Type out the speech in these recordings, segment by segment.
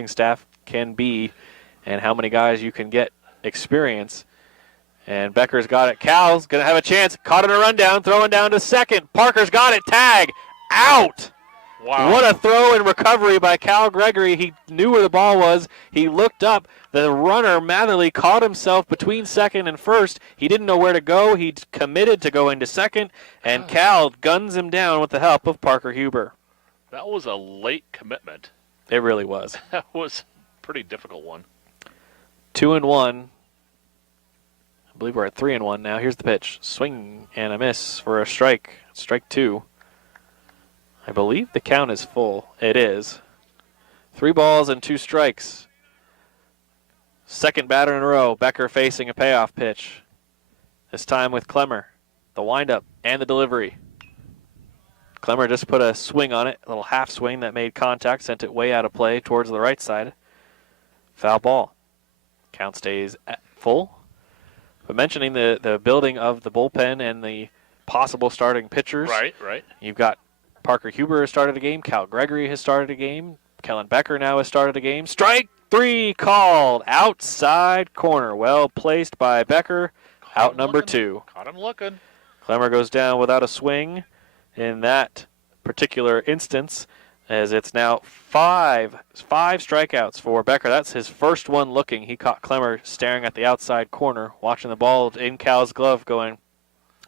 pitching staff can be and how many guys you can get experience. And Becker's got it. Cal's going to have a chance. Caught in a rundown, throwing down to second. Parker's got it. Tag. Out. Wow. What a throw and recovery by Cal Gregory. He knew where the ball was. He looked up. The runner, Matherly, caught himself between second and first. He didn't know where to go. He committed to going to second, and Cal guns him down with the help of Parker Huber. That was a late commitment. It really was. That was a pretty difficult one. 2-1. I believe we're at 3-1 now. Here's the pitch. Swing and a miss for a strike. Strike 2. I believe the count is full. It is. 3 balls and 2 strikes. Second batter in a row. Becker facing a payoff pitch. This time with Clemmer. The windup and the delivery. Clemmer just put a swing on it. A little half swing that made contact. Sent it way out of play towards the right side. Foul ball. Count stays at full. But mentioning the building of the bullpen and the possible starting pitchers. Right. You've got Parker Huber has started a game. Cal Gregory has started a game. Kellen Becker now has started a game. Strike 3 called. Outside corner. Well placed by Becker. Out number 2. Caught him looking. Clemmer goes down without a swing in that particular instance, as it's now five strikeouts for Becker. That's his first one looking. He caught Clemmer staring at the outside corner, watching the ball in Cal's glove going,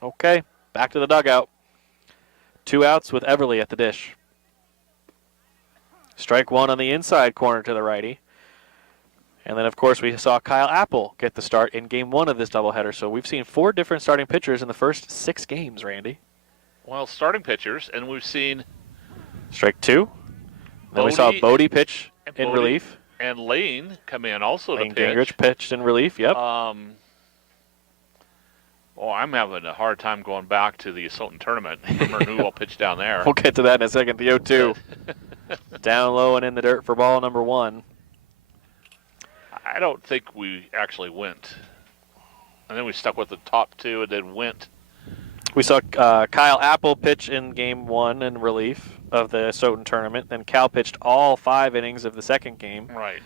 okay, back to the dugout. 2 outs with Everly at the dish. Strike 1 on the inside corner to the righty. And then, of course, we saw Kyle Apple get the start in Game 1 of this doubleheader. So we've seen 4 different starting pitchers in the first 6 games, Randy. Well, starting pitchers, and we've seen Strike 2. Then we saw Bodie pitch in Bodie relief. and Lane come in also Lane to pitch. Gingrich pitched in relief, yep. I'm having a hard time going back to the Asotin tournament. Remember who all pitched down there. We'll get to that in a second. The 0-2. Down low and in the dirt for ball number 1. I don't think we actually went. I think we stuck with the top 2 and then went. We saw Kyle Apple pitch in Game 1 in relief of the Asotin tournament. Then Cal pitched all 5 innings of the second game. Right.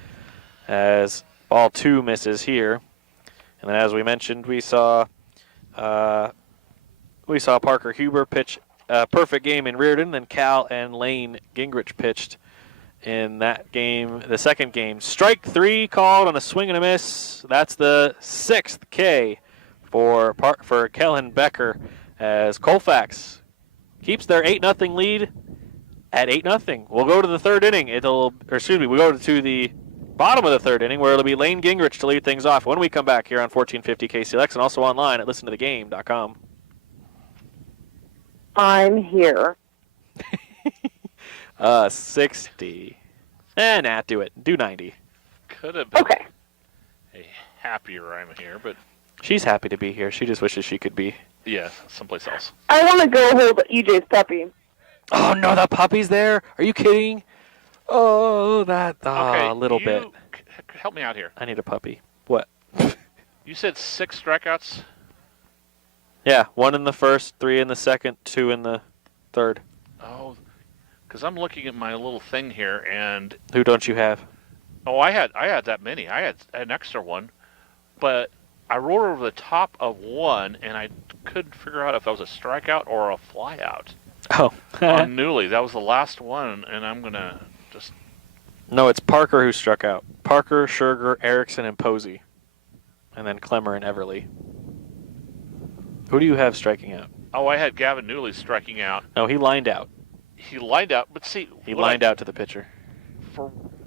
As ball 2 misses here. And then as we mentioned, we saw Parker Huber pitch a perfect game in Reardon. Then Cal and Lane Gingrich pitched in that game, the second game. Strike 3 called on a swing and a miss. That's the 6th K for Kellen Becker, as Colfax keeps their 8-0 lead at 8-0. We'll go to the third inning. We go to the bottom of the third inning, where it'll be Lane Gingrich to lead things off when we come back here on 1450 KCLX and also online at listentothegame.com. I'm here. 60. Do it. Do 90. Could have been Okay. a happier I'm here, but She's happy to be here. She just wishes she could be. yeah, someplace else. I want to go hold EJ's puppy. Oh, no, the puppy's there. Are you kidding? Oh, that Okay, a little bit. Help me out here. I need a puppy. What? You said 6 strikeouts? Yeah, 1 in the first, 3 in the second, 2 in the third. Oh, because I'm looking at my little thing here, and Who don't you have? I had that many. I had an extra one, but I rolled over the top of one, and I couldn't figure out if that was a strikeout or a flyout. Oh. On Newley, that was the last one, and I'm gonna just. No, it's Parker who struck out. Parker, Scherger, Erickson, and Posey. And then Clemmer and Everly. Who do you have striking out? Oh, I had Gavin Newley striking out. No, he lined out. He lined out, but see, He lined out to the pitcher.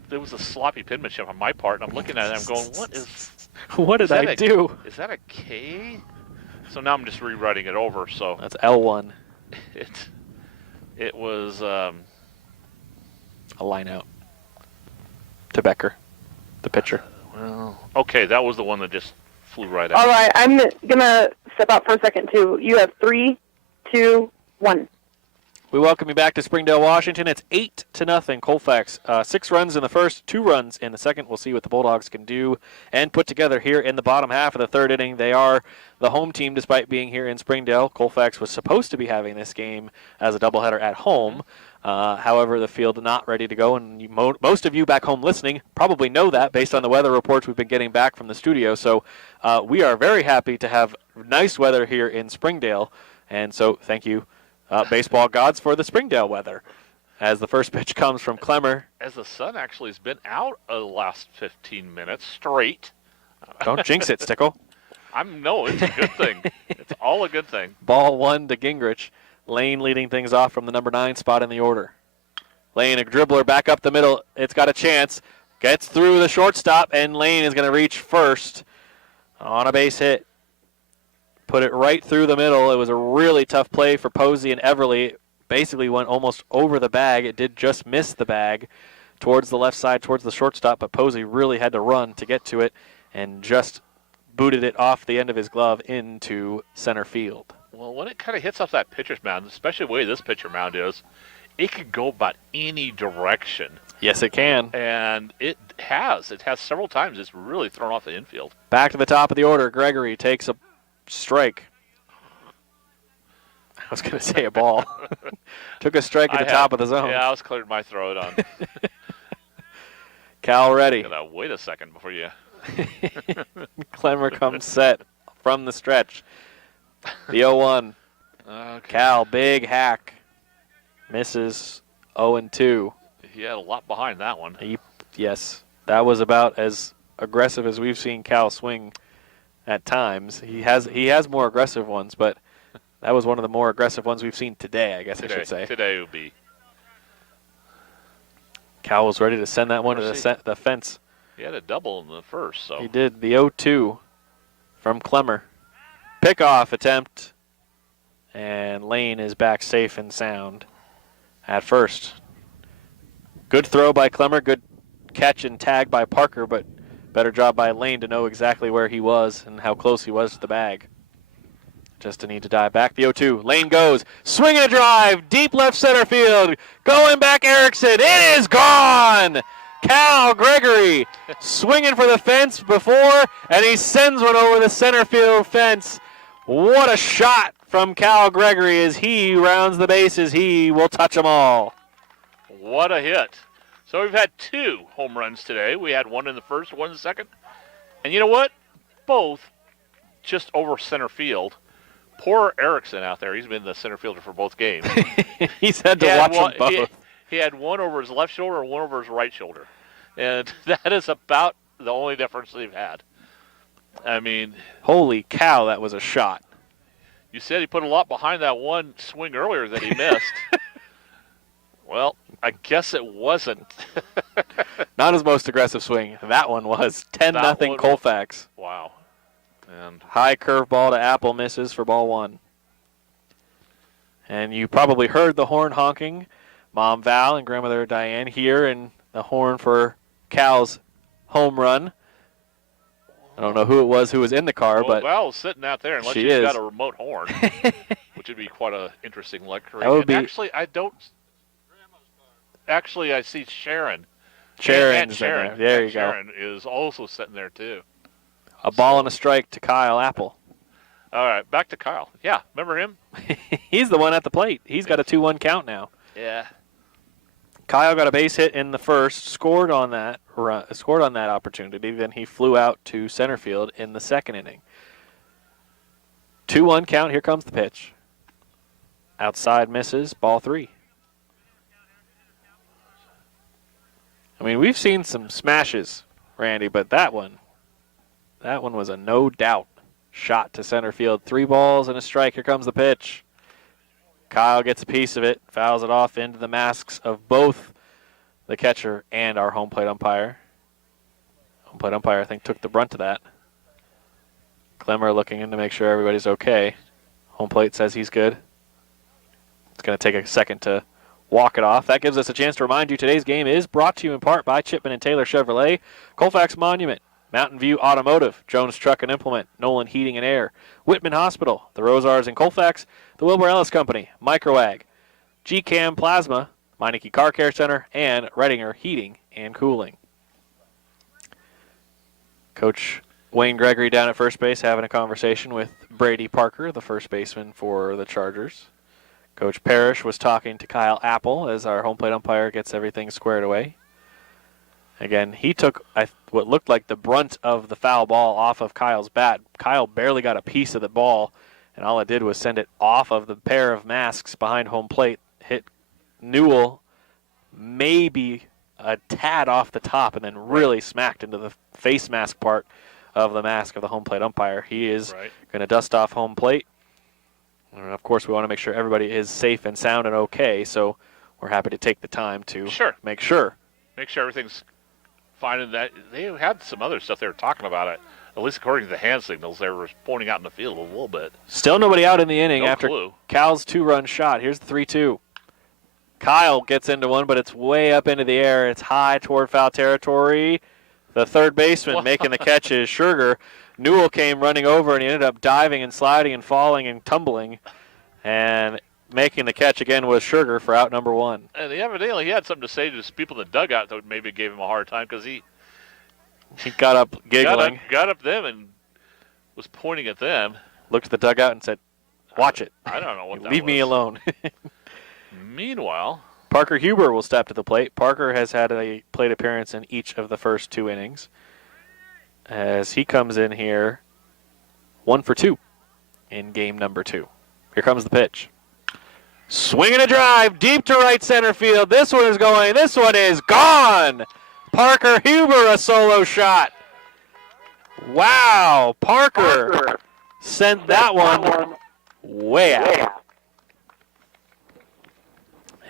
There was a sloppy penmanship on my part, and I'm looking at it, I'm going, what is? What did I do? Is that a K? So now I'm just rewriting it over. So That's L1. it was A line out to Becker, the pitcher. well, okay, that was the one that just flew right out. All right, I'm going to step out for a second, too. You have 3, 2, 1. We welcome you back to Springdale, Washington. It's 8-0 Colfax. 6 runs in the first, 2 runs in the second. We'll see what the Bulldogs can do and put together here in the bottom half of the third inning. They are the home team despite being here in Springdale. Colfax was supposed to be having this game as a doubleheader at home. However, the field not ready to go, and most of you back home listening probably know that based on the weather reports we've been getting back from the studio. So we are very happy to have nice weather here in Springdale, and so thank you, baseball gods, for the Springdale weather. As the first pitch comes from Clemmer. As the sun actually has been out the last 15 minutes straight. Don't jinx it, Stickle. No, it's a good thing. It's all a good thing. Ball 1 to Gingrich. Lane leading things off from the number 9 spot in the order. Lane, a dribbler back up the middle. It's got a chance. Gets through the shortstop, and Lane is going to reach first on a base hit. Put it right through the middle. It was a really tough play for Posey and Everly. Basically went almost over the bag. It did just miss the bag towards the left side, towards the shortstop, but Posey really had to run to get to it and just booted it off the end of his glove into center field. Well, when it kind of hits off that pitcher's mound, especially the way this pitcher mound is, it could go about any direction. Yes, it can. And it has. It has several times. It's really thrown off the infield. Back to the top of the order. Gregory takes a strike. I was going to say a ball. Took a strike at the top of the zone. Yeah, I was clearing my throat on. Cal ready. Wait a second before you. Clemmer comes set from the stretch. The 0-1. Okay. Cal, big hack. Misses 0-2. He had a lot behind that one. Yes, that was about as aggressive as we've seen Cal swing at times. He has more aggressive ones, but that was one of the more aggressive ones we've seen today, I guess I should say. Today would be. Cal was ready to send that one to the fence. He had a double in the first, so. He did. The 0-2 from Clemmer. Pickoff attempt. And Lane is back safe and sound at first. Good throw by Clemmer. Good catch and tag by Parker, but better job by Lane to know exactly where he was and how close he was to the bag. Just a need to dive back. The 0-2. Lane goes. Swing and a drive. Deep left center field. Going back Erickson. It is gone. Cal Gregory swinging for the fence before, and he sends one over the center field fence. What a shot from Cal Gregory as he rounds the bases. He will touch them all. What a hit. So we've had 2 home runs today. We had one in the first, one in the second. And you know what? Both just over center field. Poor Erickson out there. He's been the center fielder for both games. He's had to watch them both. He had one over his left shoulder and one over his right shoulder. And that is about the only difference they've had. I mean, holy cow, that was a shot. You said he put a lot behind that one swing earlier that he missed. Well, I guess it wasn't. Not his most aggressive swing. That one was 10-0 Colfax. Wow. And high curveball to Apple, misses for ball 1. And you probably heard the horn honking. Mom Val and Grandmother Diane here, and the horn for Cal's home run. I don't know who it was who was in the car, but Val was sitting out there unless she's got a remote horn, which would be quite an interesting luxury. That would be. Actually, I don't. Actually, I see Sharon. Sharon. There you go. Sharon is also sitting there too. A ball and a strike to Kyle Apple. All right, back to Kyle. Yeah, remember him? He's the one at the plate. He's got a 2-1 count now. Yeah. Kyle got a base hit in the first, scored on that opportunity. Then he flew out to center field in the second inning. 2-1 count. Here comes the pitch. Outside misses. Ball 3. I mean, we've seen some smashes, Randy, but that one was a no doubt shot to center field. 3 balls and a strike. Here comes the pitch. Kyle gets a piece of it, fouls it off into the masks of both the catcher and our home plate umpire. Home plate umpire, I think, took the brunt of that. Clemmer looking in to make sure everybody's okay. Home plate says he's good. It's going to take a second to walk it off. That gives us a chance to remind you today's game is brought to you in part by Chipman and Taylor Chevrolet, Colfax Monument, Mountain View Automotive, Jones Truck and Implement, Nolan Heating and Air, Whitman Hospital, the Rosars in Colfax, the Wilbur Ellis Company, Microag, GCAM Plasma, Meineke Car Care Center, and Redinger Heating and Cooling. Coach Wayne Gregory down at first base having a conversation with Brady Parker, the first baseman for the Chargers. Coach Parrish was talking to Kyle Apple as our home plate umpire gets everything squared away. Again, he took what looked like the brunt of the foul ball off of Kyle's bat. Kyle barely got a piece of the ball, and all it did was send it off of the pair of masks behind home plate, hit Newell maybe a tad off the top, and then really smacked into the face mask part of the mask of the home plate umpire. He is going to dust off home plate. And of course, we want to make sure everybody is safe and sound and okay, so we're happy to take the time to make sure. Make sure everything's fine. And that they had some other stuff they were talking about it. At least according to the hand signals, they were pointing out in the field a little bit. Still nobody out in the inning after clue. Cal's 2-run shot. Here's the 3-2. Kyle gets into one, but it's way up into the air. It's high toward foul territory. The third baseman making the catch is Sugar. Newell came running over, and he ended up diving and sliding and falling and tumbling. And making the catch again was Sugar for out number 1. And evidently he had something to say to his people in the dugout that maybe gave him a hard time because he got up giggling. Got up them and was pointing at them. Looked at the dugout and said, watch it. I don't know what that Leave me alone. Meanwhile, Parker Huber will step to the plate. Parker has had a plate appearance in each of the first 2 innings. As he comes in here 1 for 2 in game number 2. Here comes the pitch. Swinging a drive deep to right center field. This one is going. This one is gone. Parker Huber, a solo shot. Wow. Parker sent that one way out.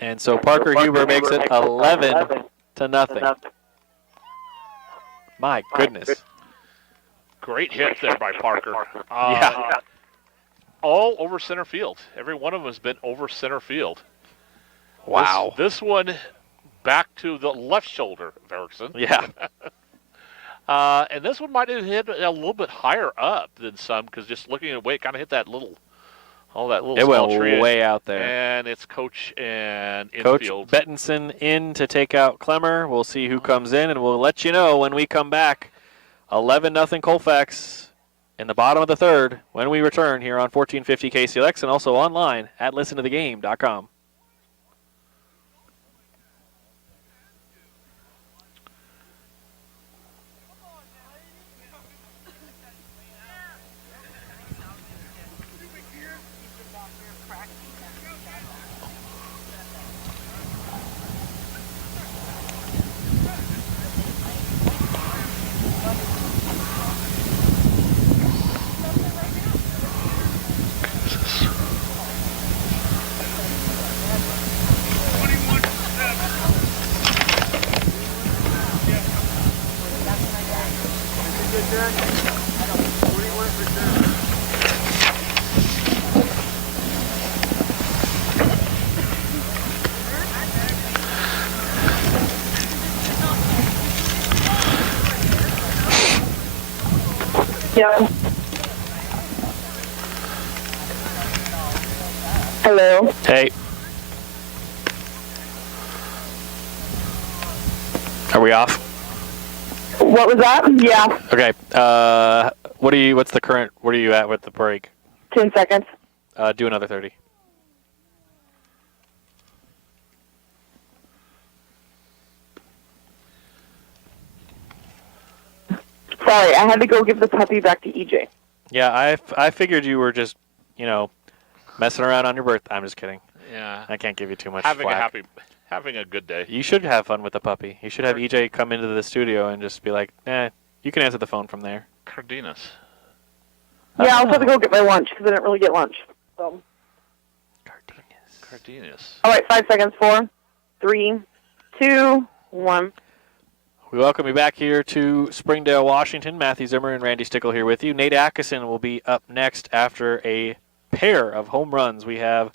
And so Parker Huber makes it 11-0. My goodness. Great hit there by Parker. Yeah. All over center field. Every one of them has been over center field. Wow. This one back to the left shoulder of Erickson. Yeah. And this one might have hit a little bit higher up than some because just looking at the way it kind of hit that little It small went tree. way out there. And it's Coach and Coach infield. Bettinson in to take out Clemmer. We'll see who comes in, and we'll let you know when we come back. 11-0 Colfax in the bottom of the third when we return here on 1450 KCLX and also online at listentothegame.com. Yeah. Hello. Hey. Are we off? What was that? Yeah. Okay. What's the current, what are you at with the break? 10 seconds. Do another 30. Sorry, I had to go give the puppy back to EJ. Yeah, I figured you were just, messing around on your birthday. I'm just kidding. Yeah. I can't give you too much Having a good day. You should have fun with the puppy. You should have EJ come into the studio and just be like, you can answer the phone from there. Cardenas. Yeah, I'll have to go get my lunch because I didn't really get lunch. So. Cardenas. All right, 5 seconds. 4, 3, 2, 1. We welcome you back here to Springdale, Washington. Matthew Zimmer and Randy Stickle here with you. Nate Atkinson will be up next after a pair of home runs. We have,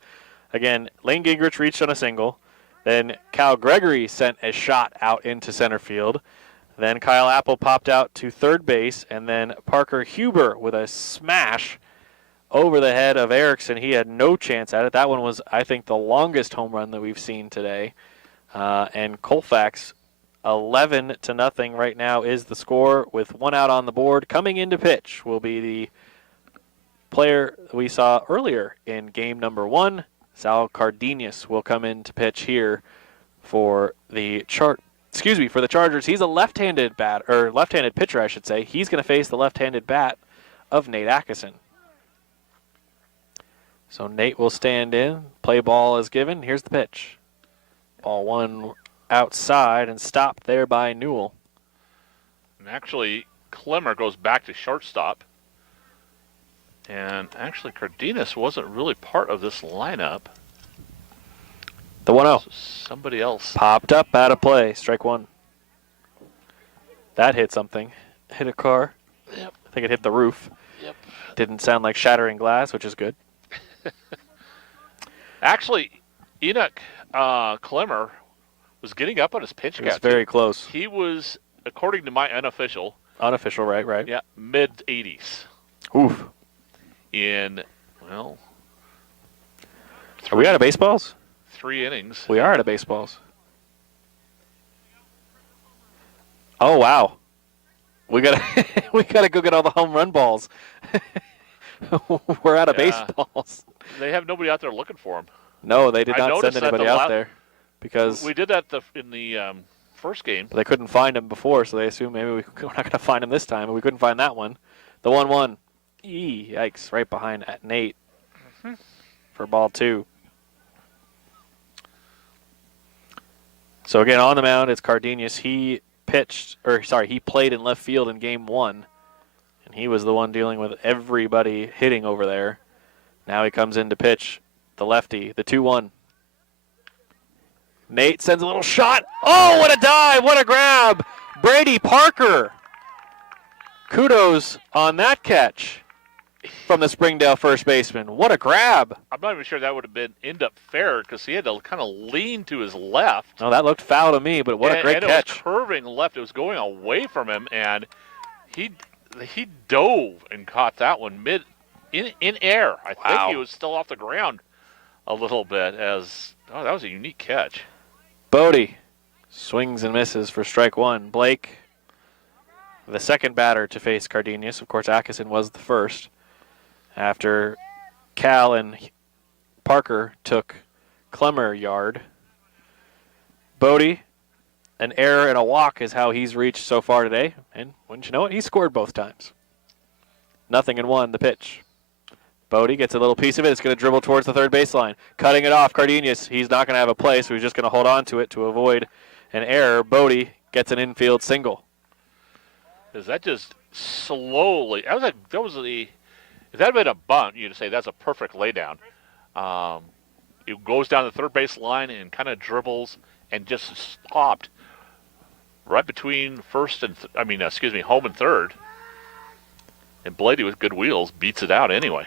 again, Lane Gingrich reached on a single. Then Cal Gregory sent a shot out into center field. Then Kyle Apple popped out to third base. And then Parker Huber with a smash over the head of Erickson. He had no chance at it. That one was, I think, the longest home run that we've seen today. And Colfax 11-0 right now is the score with 1 out on the board. Coming into pitch will be the player we saw earlier in game number 1, Sal Cardenas will come in to pitch here for the Chargers. He's a left-handed pitcher, I should say. He's going to face the left-handed bat of Nate Atkinson. So Nate will stand in. Play ball is given. Here's the pitch. Ball one outside and stopped there by Newell. And actually, Clemmer goes back to shortstop. And actually, Cardenas wasn't really part of this lineup. The 1-0. So somebody else. Popped up out of play. Strike one. That hit something. Hit a car. Yep. I think it hit the roof. Yep. Didn't sound like shattering glass, which is good. Actually, Enoch Clemmer was getting up on his pitch It was count. very close. He was, according to my unofficial, Unofficial, right. yeah, mid-80s. Oof. In, well, Are we out of baseballs? 3 innings. We are out of baseballs. Oh, wow. We gotta go get all the home run balls. We're out of Yeah. baseballs. They have nobody out there looking for him. No, they did I not noticed send that anybody the out there because We did that in the first game. they couldn't find him before, so they assumed maybe we're not going to find him this time, and we couldn't find that one. The 1-1. Yikes, right behind at Nate for ball two. So again, on the mound, it's Cardenas. He played in left field in game one, and he was the one dealing with everybody hitting over there. Now he comes in to pitch the lefty, the 2-1. Nate sends a little shot. Oh, what a dive, what a grab. Brady Parker. Kudos on that catch from the Springdale first baseman. What a grab. I'm not even sure that would have been end up fair because he had to kind of lean to his left. Oh, that looked foul to me, but what a great and catch. It was curving left. It was going away from him, and he dove and caught that one in air. I think Wow. he was still off the ground a little bit. That was a unique catch. Bodie swings and misses for strike one. Blake, the second batter to face Cardenas. Of course, Atkinson was the first. After Cal and Parker took Clemmer yard. Bodie, an error and a walk is how he's reached so far today. And wouldn't you know it, he scored both times. 0-1, the pitch. Bodie gets a little piece of it. It's going to dribble towards the third baseline. Cutting it off, Cardenas. He's not going to have a play, so he's just going to hold on to it to avoid an error. Bodie gets an infield single. Is that just slowly? If that had been a bunt, you'd say that's a perfect laydown. It goes down the third base line and kind of dribbles and just stopped right between home and third. And Blady with good wheels beats it out anyway.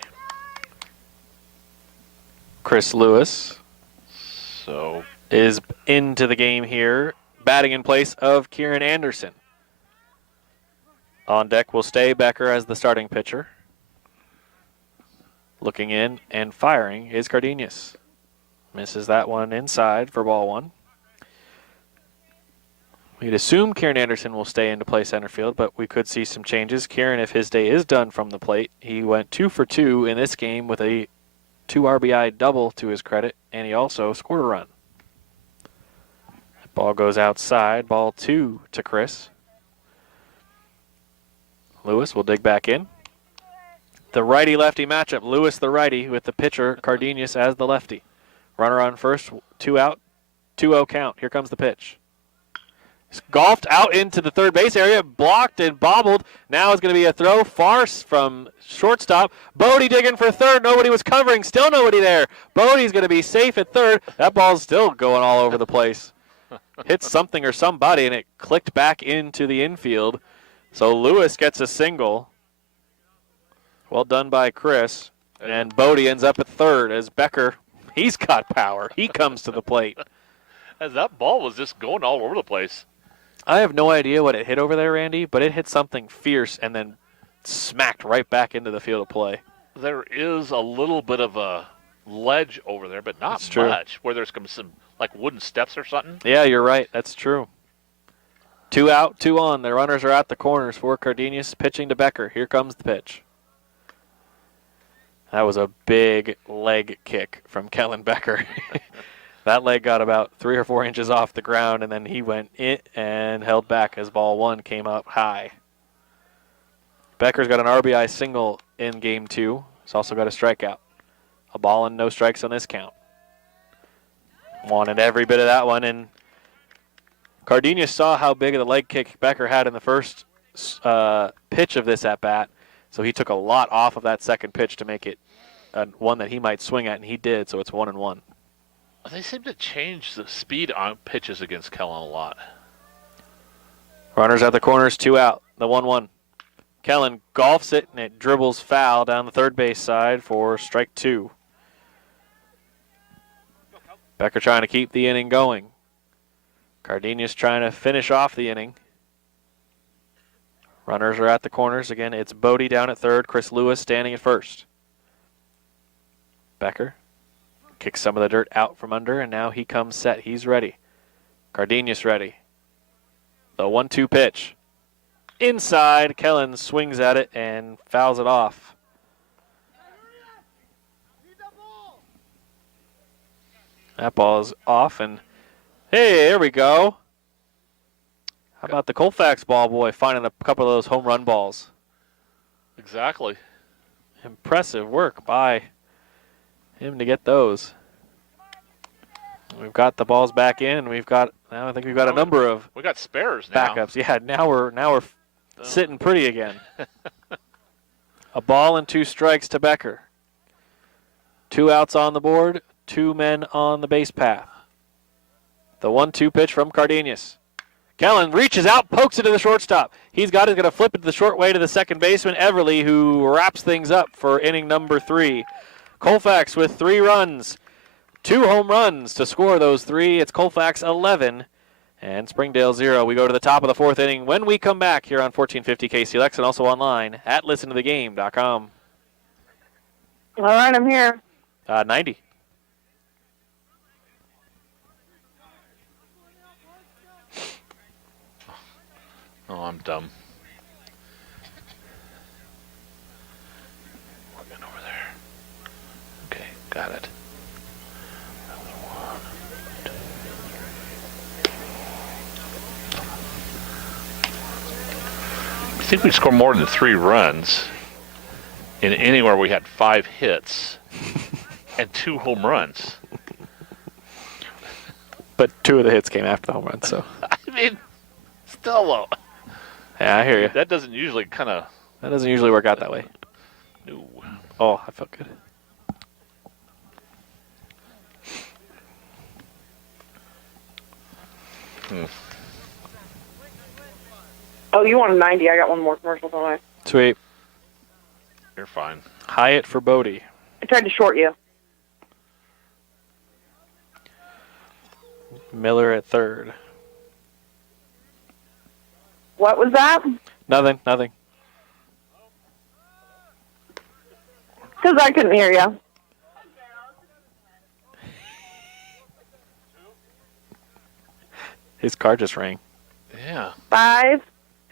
Chris Lewis So is into the game here, batting in place of Kieran Anderson. On deck will stay Becker as the starting pitcher. Looking in and firing is Cardenas. Misses that one inside for ball one. We'd assume Kieran Anderson will stay into play center field, but we could see some changes. Kieran, if his day is done from the plate, he went 2 for 2 in this game with a 2 RBI double to his credit, and he also scored a run. Ball goes outside, ball 2 to Chris. Lewis will dig back in. The righty-lefty matchup. Lewis the righty with the pitcher, Cardenas as the lefty. Runner on first, 2 out, 2-0 count. Here comes the pitch. It's golfed out into the third base area, blocked and bobbled. Now it's going to be a throw far from shortstop. Bodie digging for third. Nobody was covering. Still nobody there. Bodie's going to be safe at third. That ball's still going all over the place. Hit something or somebody, and it clicked back into the infield. So Lewis gets a single. Well done by Chris. And Bodie ends up at third as Becker, he's got power. He comes to the plate. as that ball was just going all over the place. I have no idea what it hit over there, Randy, but it hit something fierce and then smacked right back into the field of play. There is a little bit of a ledge over there, but not That's true. much, where there's some like wooden steps or something. Yeah, you're right. That's true. 2 out, 2 on. The runners are at the corners for Cardenas, pitching to Becker. Here comes the pitch. That was a big leg kick from Kellen Becker. That leg got about 3 or 4 inches off the ground, and then he went in and held back as ball 1 came up high. Becker's got an RBI single in game 2. He's also got a strikeout. A ball and no strikes on this count. Wanted every bit of that one, and Cardenas saw how big of the leg kick Becker had in the first pitch of this at-bat, so he took a lot off of that second pitch to make it one that he might swing at, and he did, so it's 1-1. They seem to change the speed on pitches against Kellen a lot. Runners at the corners, 2 out, the 1-1. Kellen golfs it, and it dribbles foul down the third base side for strike 2. Becker trying to keep the inning going. Cardenas trying to finish off the inning. Runners are at the corners. Again, it's Bodie down at third, Chris Lewis standing at first. Becker kicks some of the dirt out from under, and now he comes set. He's ready. Cardenas ready. The 1-2 pitch. Inside, Kellen swings at it and fouls it off. That ball is off, and hey, there we go. How about the Colfax ball boy finding a couple of those home run balls? Exactly. Impressive work by him to get those. We've got the balls back in, and I think we've got a number of we got spares now. backups. Yeah, now we're sitting pretty again. A ball and 2 strikes to Becker. 2 outs on the board, 2 men on the base path. The 1-2 pitch from Cardenas. Kellen reaches out, pokes it to the shortstop. He's going to flip it the short way to the second baseman, Everly, who wraps things up for inning number 3. Colfax with 3 runs, 2 home runs to score those 3. It's Colfax 11 and Springdale 0. We go to the top of the 4th inning when we come back here on 1450 KCLX and also online at listentothegame.com. All right, I'm here. 90. Oh, I'm dumb. Working over there. Okay, got it. That was 1, 2, 3. I think we scored more than 3 runs in an inning where we had 5 hits and 2 home runs. But 2 of the hits came after the home run, so. I mean, still low. Yeah, I hear you. That doesn't usually That doesn't usually work out that way. No. Oh, I felt good. Oh, you want a 90. I got one more commercial, don't I? Sweet. You're fine. Hyatt for Bodie. I tried to short you. Miller at third. What was that? Nothing. Because I couldn't hear you. His car just rang. Yeah. 5,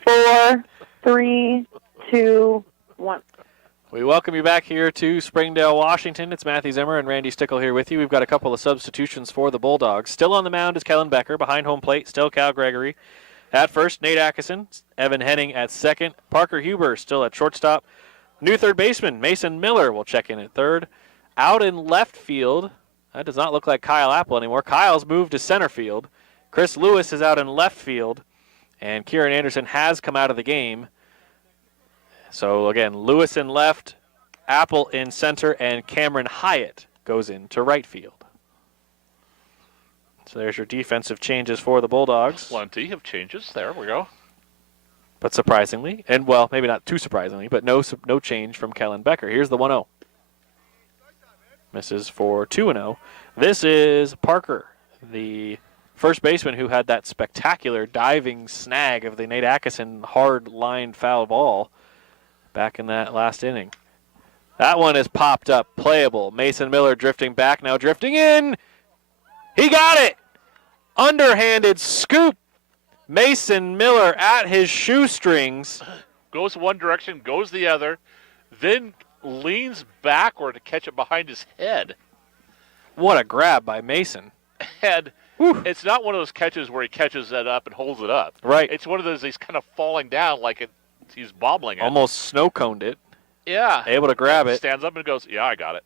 4, 3, 2, 1. We welcome you back here to Springdale, Washington. It's Matthew Zimmer and Randy Stickle here with you. We've got a couple of substitutions for the Bulldogs. Still on the mound is Kellen Becker. Behind home plate, still Cal Gregory. At first, Nate Atkinson. Evan Henning at second. Parker Huber still at shortstop. New third baseman, Mason Miller, will check in at third. Out in left field, that does not look like Kyle Apple anymore. Kyle's moved to center field. Chris Lewis is out in left field. And Kieran Anderson has come out of the game. So, again, Lewis in left, Apple in center, and Cameron Hyatt goes into right field. So there's your defensive changes for the Bulldogs. Plenty of changes. There we go. But surprisingly, and well, maybe not too surprisingly, but no change from Kellen Becker. Here's the 1-0. Misses for 2-0. This is Parker, the first baseman who had that spectacular diving snag of the Nate Atkinson hard line foul ball back in that last inning. That one is popped up, playable. Mason Miller drifting back, now drifting in. He got it! Underhanded scoop. Mason Miller at his shoestrings. Goes one direction, goes the other, then leans backward to catch it behind his head. What a grab by Mason. And Whew. it's not one of those catches where he catches it up and holds it up. Right. It's one of those he's kind of falling down like he's bobbling it. Almost snow coned it. Yeah. Able to grab it. Stands up and goes, yeah, I got it.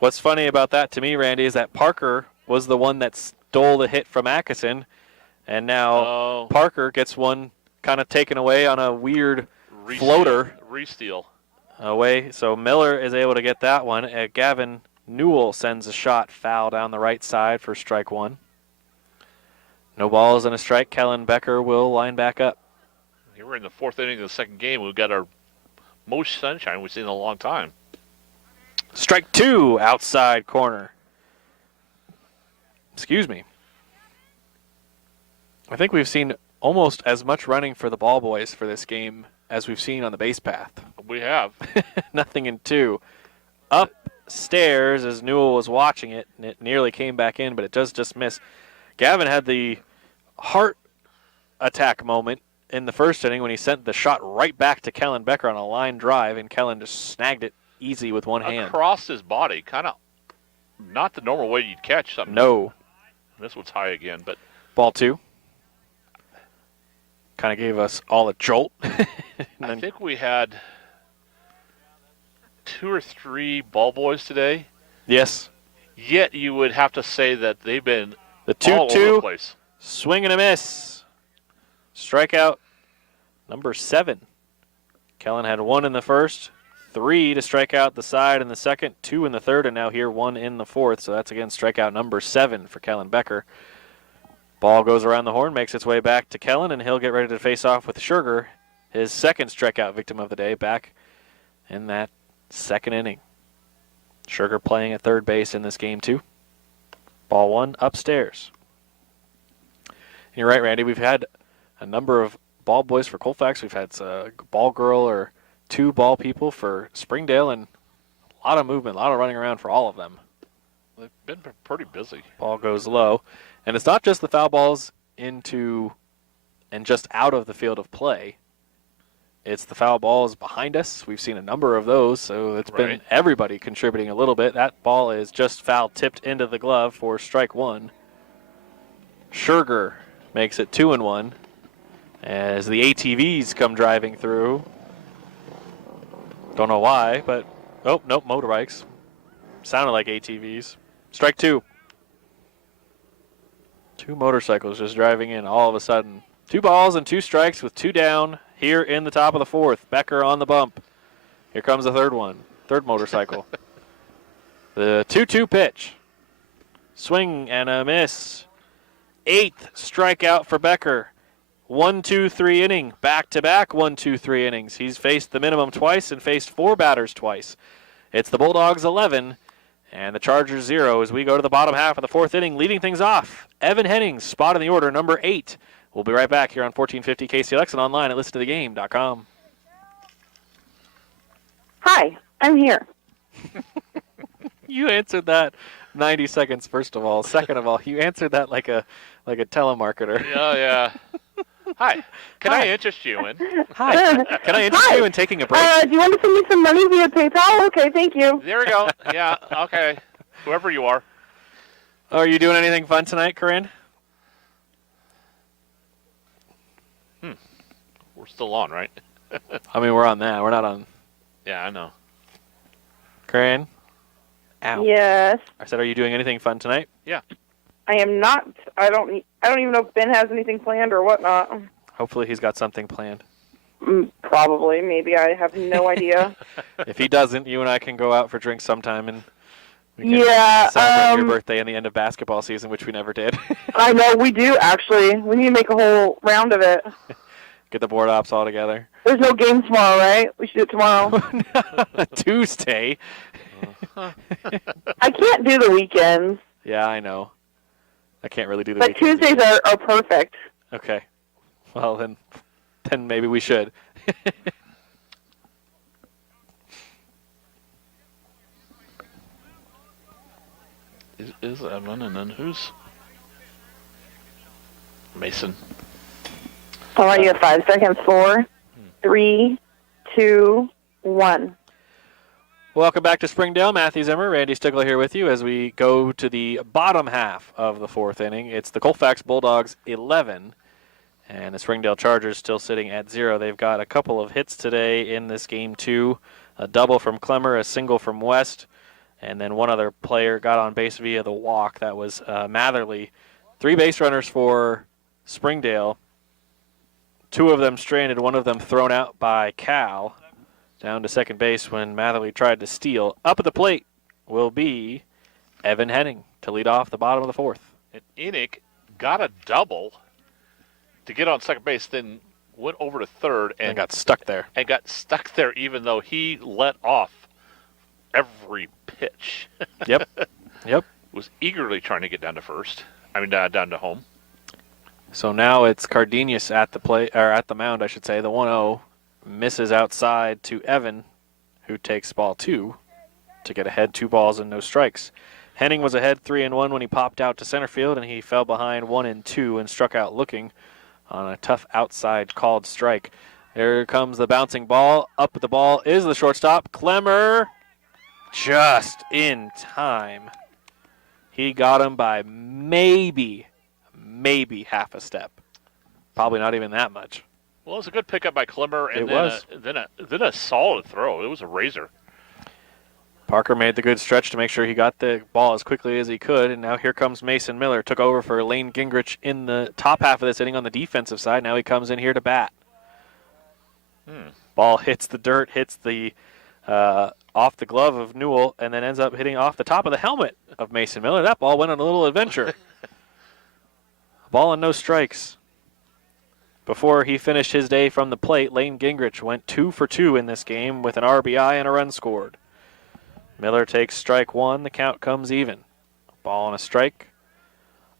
What's funny about that to me, Randy, is that Parker was the one that stole the hit from Atkinson, and now Parker gets one kind of taken away on a weird floater Re-steal. away. So Miller is able to get that one. Gavin Newell sends a shot foul down the right side for strike one. No balls and a strike. Kellen Becker will line back up. Here we're in the fourth inning of the second game. We've got our most sunshine we've seen in a long time. Strike two, outside corner. Excuse me. I think we've seen almost as much running for the ball boys for this game as we've seen on the base path. We have. Nothing in two. Upstairs as Newell was watching it, and it nearly came back in, but it does just miss. Gavin had the heart attack moment in the first inning when he sent the shot right back to Kellen Becker on a line drive, and Kellen just snagged it easy with one hand. Across his body, kind of not the normal way you'd catch something. No. This one's high again, but Ball two. Kind of gave us all a jolt. I think we had 2 or 3 ball boys today. Yes. Yet you would have to say that they've been The all over the 2-2. place. Swing and a miss. Strikeout number 7. Kellen had 1 in the first, 3 to strike out the side in the second, 2 in the third, and now here 1 in the fourth. So that's again strikeout number 7 for Kellen Becker. Ball goes around the horn, makes its way back to Kellen, and he'll get ready to face off with Sugar, his second strikeout victim of the day, back in that second inning. Sugar playing at third base in this game too. Ball 1 upstairs. And you're right, Randy. We've had a number of ball boys for Colfax. We've had a ball girl or 2 ball people for Springdale, and a lot of movement, a lot of running around for all of them. They've been pretty busy. Ball goes low. And it's not just the foul balls into and just out of the field of play. It's the foul balls behind us. We've seen a number of those, so it's been everybody contributing a little bit. That ball is just foul tipped into the glove for strike 1. Sugar makes it 2-1 as the ATVs come driving through. Don't know why, but nope, motorbikes. Sounded like ATVs. Strike 2. 2 motorcycles just driving in all of a sudden. 2 balls and 2 strikes with 2 down here in the top of the fourth. Becker on the bump. Here comes the third one. Third motorcycle. The 2-2 pitch. Swing and a miss. 8th strikeout for Becker. 1-2-3 inning. Back-to-back 1-2-3 innings. He's faced the minimum twice and faced 4 batters twice. It's the Bulldogs 11 and the Chargers 0 as we go to the bottom half of the fourth inning, leading things off. Evan Hennings, spot in the order, number 8. We'll be right back here on 1450 KCLX and online at listentothegame.com. Hi, I'm here. You answered that 90 seconds, first of all. Second of all, you answered that like a telemarketer. Yeah. Hi. Can I interest you in? Hi. Can I interest you in taking a break? Do you want to send me some money via PayPal? Okay, thank you. There we go. Yeah, okay. Whoever you are. Are you doing anything fun tonight, Corinne? We're still on, right? I mean, we're on that. We're not on. Yeah, I know. Corinne? Ow. Yes, I said, are you doing anything fun tonight? Yeah. I am not. I don't even know if Ben has anything planned or whatnot. Hopefully he's got something planned. Probably, maybe. I have no idea. If he doesn't, you and I can go out for drinks sometime and we can Yeah, celebrate your birthday and the end of basketball season, which we never did. I know, we do, actually. We need to make a whole round of it. Get the board ops all together. There's no game tomorrow, right? We should do it tomorrow. Tuesday. I can't do the weekends, Yeah, I know. I can't really do the but weekends Tuesdays either. are perfect. Okay. Well, then maybe we should. Is Evan, and then who's? Mason. All right, you have 5 seconds. 4, 3, 2, 1. Welcome back to Springdale. Matthew Zimmer, Randy Stickler here with you as we go to the bottom half of the fourth inning. It's the Colfax Bulldogs 11 and the Springdale Chargers still sitting at 0. They've got a couple of hits today in this game, too. A double from Clemmer, a single from West, and then one other player got on base via the walk. That was Matherly. 3 base runners for Springdale. 2 of them stranded, one of them thrown out by Cal. Down to second base when Matherly tried to steal. Up at the plate will be Evan Henning to lead off the bottom of the fourth. And Enoch got a double to get on second base, then went over to third And got stuck there. And got stuck there even though he let off every pitch. Yep. Was eagerly trying to get down to first. Down to home. So now it's Cardenas at the plate, or at the mound, I should say. The 1-0 misses outside to Evan, who takes ball 2 to get ahead, 2 balls and no strikes. Henning was ahead 3-1 when he popped out to center field, and he fell behind 1-2 and struck out looking on a tough outside called strike. There comes the bouncing ball. Up at the ball is the shortstop, Clemmer, just in time. He got him by maybe half a step. Probably not even that much. Well, it was a good pickup by Clemmer, and then a solid throw. It was a razor. Parker made the good stretch to make sure he got the ball as quickly as he could, and now here comes Mason Miller. Took over for Lane Gingrich in the top half of this inning on the defensive side. Now he comes in here to bat. Ball hits the dirt, hits the off the glove of Newell, and then ends up hitting off the top of the helmet of Mason Miller. That ball went on a little adventure. Ball and no strikes. Before he finished his day from the plate, Lane Gingrich went 2 for 2 in this game with an RBI and a run scored. Miller takes strike 1. The count comes even. Ball and a strike.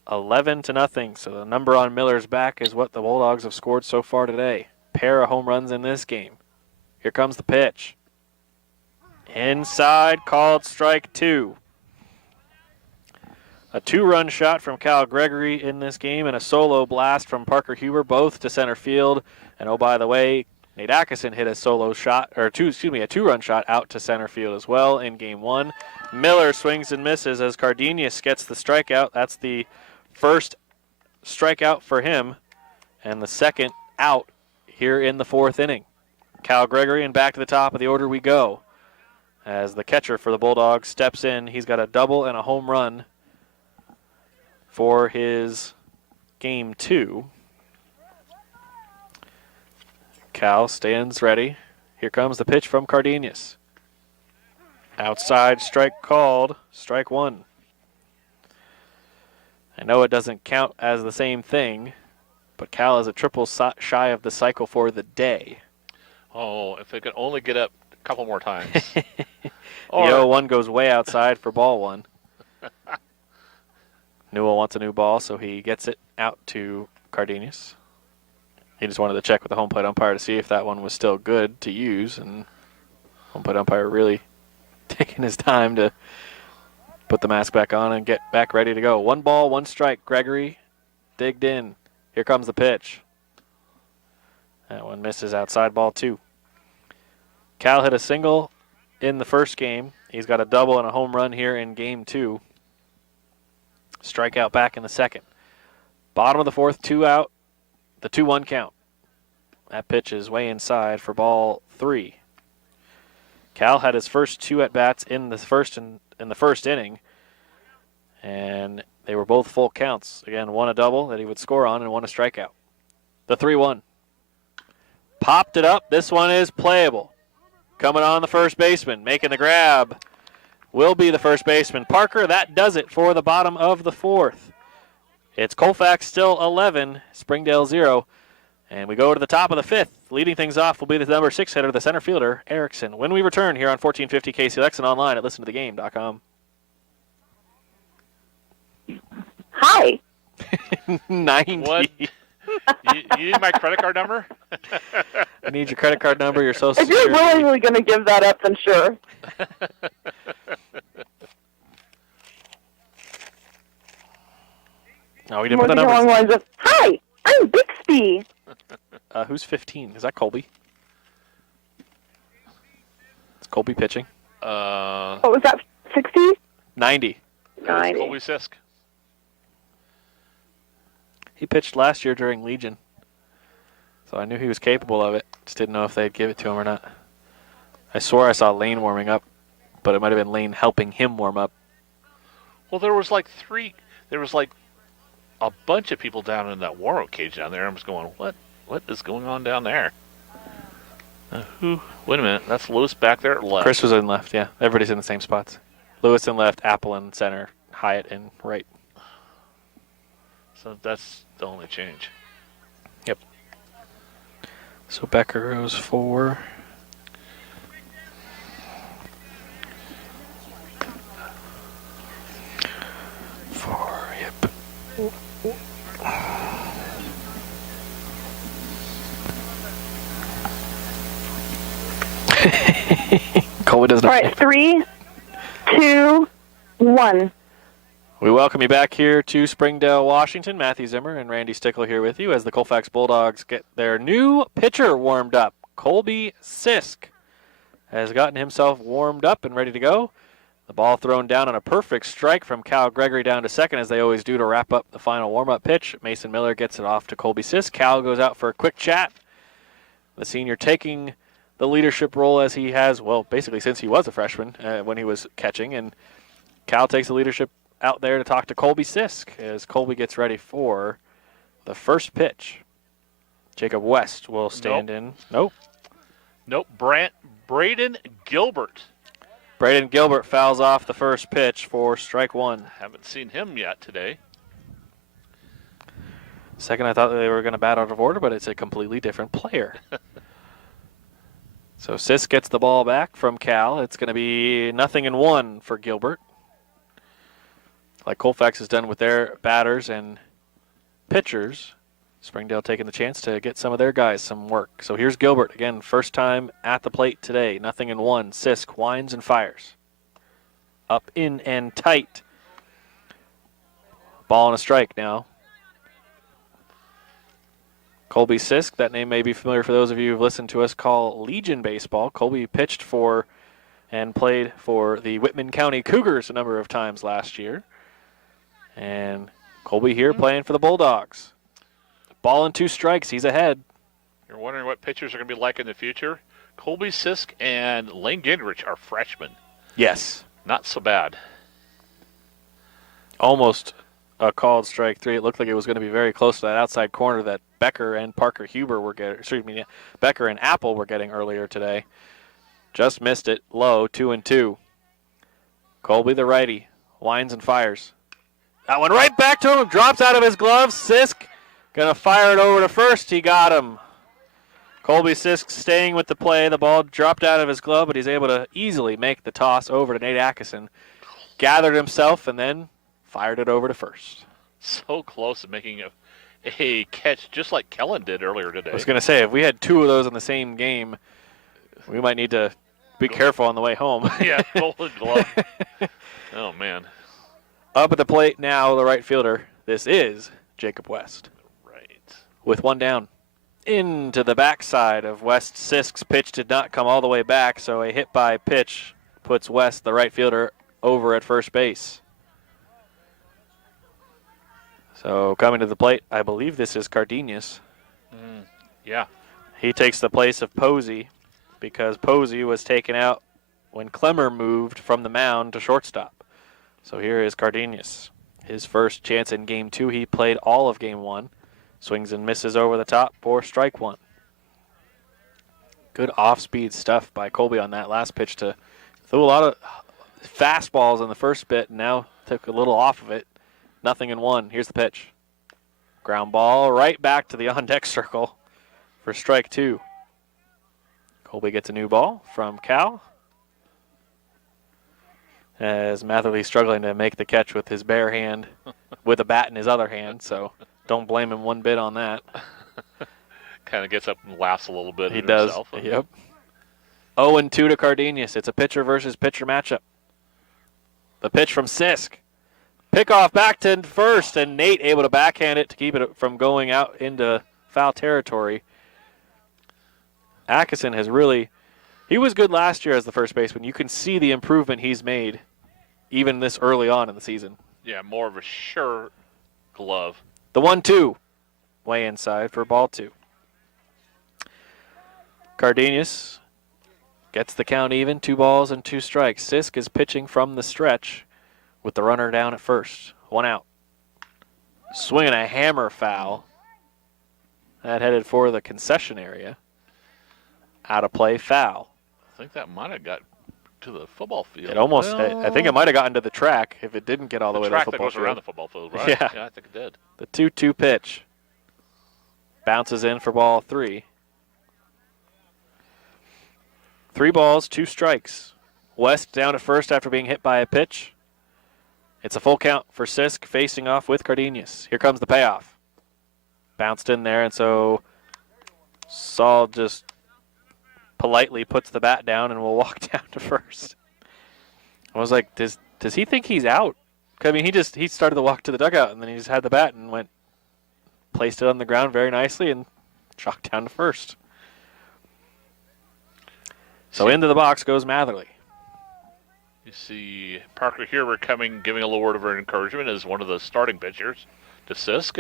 11-0. So the number on Miller's back is what the Bulldogs have scored so far today. Pair of home runs in this game. Here comes the pitch. Inside, called strike 2. A 2-run shot from Cal Gregory in this game and a solo blast from Parker Huber, both to center field. And oh, by the way, Nate Atkinson hit a solo shot, a 2-run shot out to center field as well in game 1. Miller swings and misses as Cardenas gets the strikeout. That's the first strikeout for him and the second out here in the fourth inning. Cal Gregory, and back to the top of the order we go. As the catcher for the Bulldogs steps in, he's got a double and a home run for his game 2. Cal stands ready. Here comes the pitch from Cardenas. Outside strike called, strike 1. I know it doesn't count as the same thing, but Cal is a triple shy of the cycle for the day. Oh, if it could only get up a couple more times. The 0-1 goes way outside for ball 1. Newell wants a new ball, so he gets it out to Cardenas. He just wanted to check with the home plate umpire to see if that one was still good to use, and home plate umpire really taking his time to put the mask back on and get back ready to go. 1 ball, 1 strike. Gregory digged in. Here comes the pitch. That one misses outside, ball 2. Cal hit a single in the first game. He's got a double and a home run here in game 2. Strikeout back in the second. Bottom of the fourth, 2 out. The 2-1 count. That pitch is way inside for ball 3. Cal had his first 2 at-bats in the first inning, and they were both full counts. Again, 1 a double that he would score on and 1 a strikeout. The 3-1. Popped it up. This one is playable. Coming on the first baseman, making the grab, will be the first baseman, Parker. That does it for the bottom of the fourth. It's Colfax still 11, Springdale 0. And we go to the top of the fifth. Leading things off will be the number 6 hitter, the center fielder, Erickson. When we return here on 1450 KCLX and online at listentothegame.com. Hi. 90. What? You need my credit card number? I need your credit card number, your social If you're security. willingly going to give that up, then sure. No, we didn't More put the along numbers. the lines of, hi, I'm Bixby. Who's 15? Is that Colby? It's Colby pitching. What was that? 60? 90. That is 90. Colby Sisk. He pitched last year during Legion. So I knew he was capable of it. Just didn't know if they'd give it to him or not. I swore I saw Lane warming up, but it might have been Lane helping him warm up. Well, there was like a bunch of people down in that warm-up cage down there. I was going, what is going on down there? Wait a minute, that's Lewis back there at left. Chris was in left, yeah. Everybody's in the same spots. Lewis in left, Apple in center, Hyatt in right. So that's the only change. Yep. So Becker goes 4. Yep. Colby doesn't. All right, 3, 2, 1. We welcome you back here to Springdale, Washington. Matthew Zimmer and Randy Stickler here with you as the Colfax Bulldogs get their new pitcher warmed up. Colby Sisk has gotten himself warmed up and ready to go. The ball thrown down on a perfect strike from Cal Gregory down to second, as they always do to wrap up the final warm-up pitch. Mason Miller gets it off to Colby Sisk. Cal goes out for a quick chat. The senior taking the leadership role as he has, well, basically since he was a freshman when he was catching. And Cal takes the leadership out there to talk to Colby Sisk as Colby gets ready for the first pitch. Jacob West will stand in. Nope. Braden Gilbert. Braden Gilbert fouls off the first pitch for strike 1. Haven't seen him yet today. Second, I thought they were going to bat out of order, but it's a completely different player. So Sisk gets the ball back from Cal. It's going to be 0-1 for Gilbert. Like Colfax has done with their batters and pitchers, Springdale taking the chance to get some of their guys some work. So here's Gilbert, again, first time at the plate today. 0-1. Sisk winds and fires. Up, in, and tight. Ball and a strike now. Colby Sisk, that name may be familiar for those of you who've listened to us call Legion Baseball. Colby pitched for and played for the Whitman County Cougars a number of times last year. And Colby here playing for the Bulldogs. Ball and 2 strikes. He's ahead. You're wondering what pitchers are going to be like in the future? Colby Sisk and Lane Gingrich are freshmen. Yes. Not so bad. Almost a called strike 3. It looked like it was going to be very close to that outside corner that Becker and Parker Huber were getting. Becker and Apple were getting earlier today. Just missed it. Low, 2-2. Colby, the righty, winds and fires. That one right back to him. Drops out of his gloves. Sisk gonna fire it over to first. He got him. Colby Sisk staying with the play. The ball dropped out of his glove, but he's able to easily make the toss over to Nate Atkinson. Gathered himself and then fired it over to first. So close to making a catch just like Kellen did earlier today. I was going to say, if we had 2 of those in the same game, we might need to be careful on the way home. Yeah, golden glove. Oh, man. Up at the plate now, the right fielder. This is Jacob West. Right. With 1 down. Into the backside of West. Sisk's pitch did not come all the way back, so a hit by pitch puts West, the right fielder, over at first base. So coming to the plate, I believe this is Cardenas. Yeah. He takes the place of Posey because Posey was taken out when Clemmer moved from the mound to shortstop. So here is Cardenas. His first chance in Game 2. He played all of Game 1. Swings and misses over the top for strike 1. Good off-speed stuff by Colby on that last pitch to throw a lot of fastballs in the first bit and now took a little off of it. 0-1. Here's the pitch. Ground ball right back to the on-deck circle for strike 2. Colby gets a new ball from Cal. As Matherly struggling to make the catch with his bare hand with a bat in his other hand, so don't blame him one bit on that. Kind of gets up and laughs a little bit He at does. himself. Yep. 0-2 to Cardenas. It's a pitcher versus pitcher matchup. The pitch from Sisk. Pickoff back to first, and Nate able to backhand it to keep it from going out into foul territory. Atkinson has really He was good last year as the first baseman. You can see the improvement he's made even this early on in the season. Yeah, more of a sure glove. The 1-2. Way inside for ball 2. Cardenas gets the count even. 2 balls and 2 strikes. Sisk is pitching from the stretch with the runner down at first. 1 out. Swinging a hammer foul. That headed for the concession area. Out of play, foul. I think that might have got to the football field. It almost, I think it might have gotten to the track if it didn't get all the way to the track football that goes field. around the football field, right? Yeah. I think it did. The 2-2 pitch. Bounces in for ball 3. 3 balls, 2 strikes. West down at first after being hit by a pitch. It's a full count for Sisk facing off with Cardenas. Here comes the payoff. Bounced in there, and so Saul just politely puts the bat down and will walk down to first. I was like, does he think he's out? I mean, he started to walk to the dugout, and then he just had the bat and placed it on the ground very nicely and chalked down to first. So into the box goes Matherly. You see Parker Huber giving a little word of encouragement as one of the starting pitchers to Sisk.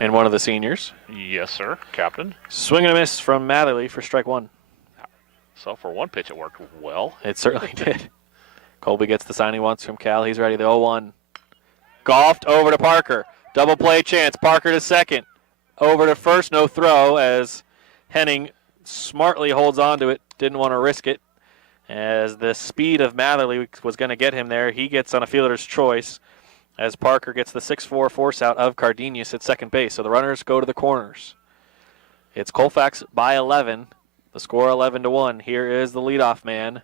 And one of the seniors. Yes, sir, Captain. Swing and a miss from Matherly for strike 1. So for one pitch, it worked well. It certainly did. Colby gets the sign he wants from Cal. He's ready. The 0-1. Golfed over to Parker. Double play chance. Parker to second. Over to first. No throw as Henning smartly holds on to it. Didn't want to risk it. As the speed of Matherly was going to get him there, he gets on a fielder's choice as Parker gets the 6-4 force out of Cardenas at second base. So the runners go to the corners. It's Colfax by 11. The score 11-1. Here is the leadoff man.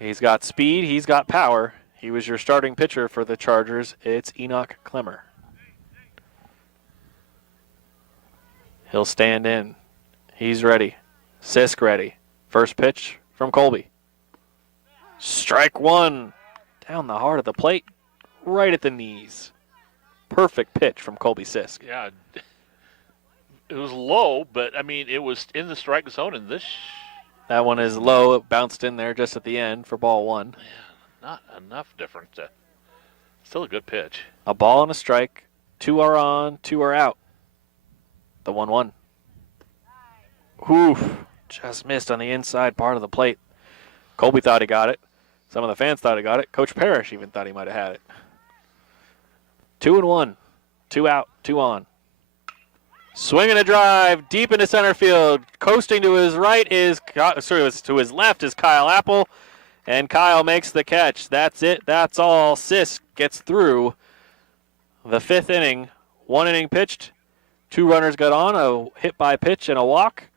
He's got speed. He's got power. He was your starting pitcher for the Chargers. It's Enoch Klemmer. He'll stand in. He's ready. Sisk ready. First pitch from Colby. Strike 1. Down the heart of the plate. Right at the knees. Perfect pitch from Colby Sisk. Yeah. It was low, but, I mean, it was in the strike zone, and this... That one is low. It bounced in there just at the end for ball 1. Yeah, not enough difference. Still a good pitch. A ball and a strike. 2 are on, 2 are out. The 1-1. Oof. Just missed on the inside part of the plate. Colby thought he got it. Some of the fans thought he got it. Coach Parrish even thought he might have had it. 2-1. 2 out, 2 on. Swinging a drive deep into center field. Coasting to his right is, to his left is Kyle Apple. And Kyle makes the catch. That's it. That's all. Sisk gets through the 5th inning. 1 inning pitched. 2 runners got on, a hit by pitch and a walk.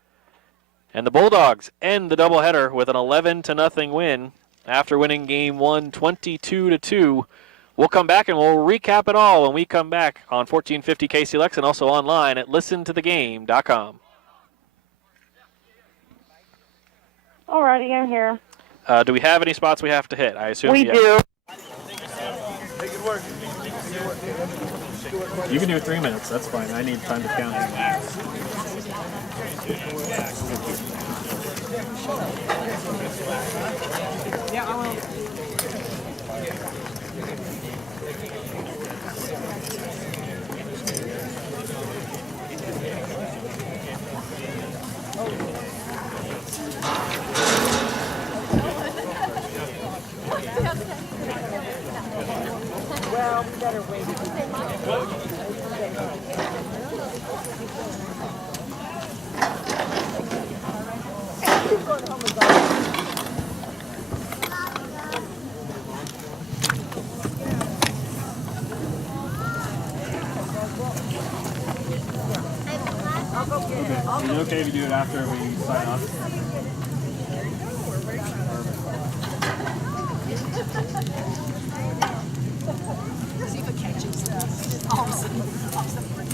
And the Bulldogs end the doubleheader with an 11-0 win after winning game 1 22-2. We'll come back and we'll recap it all when we come back on 1450 KCLX and also online at listentothegame.com. Alrighty, I'm here. Do we have any spots we have to hit? I assume We yes. do. You can do 3 minutes. That's fine. I need time to count it. Yeah, I will. Well, we better wait. Is it okay if you do it after we sign off? See if it catches stuff. Awesome.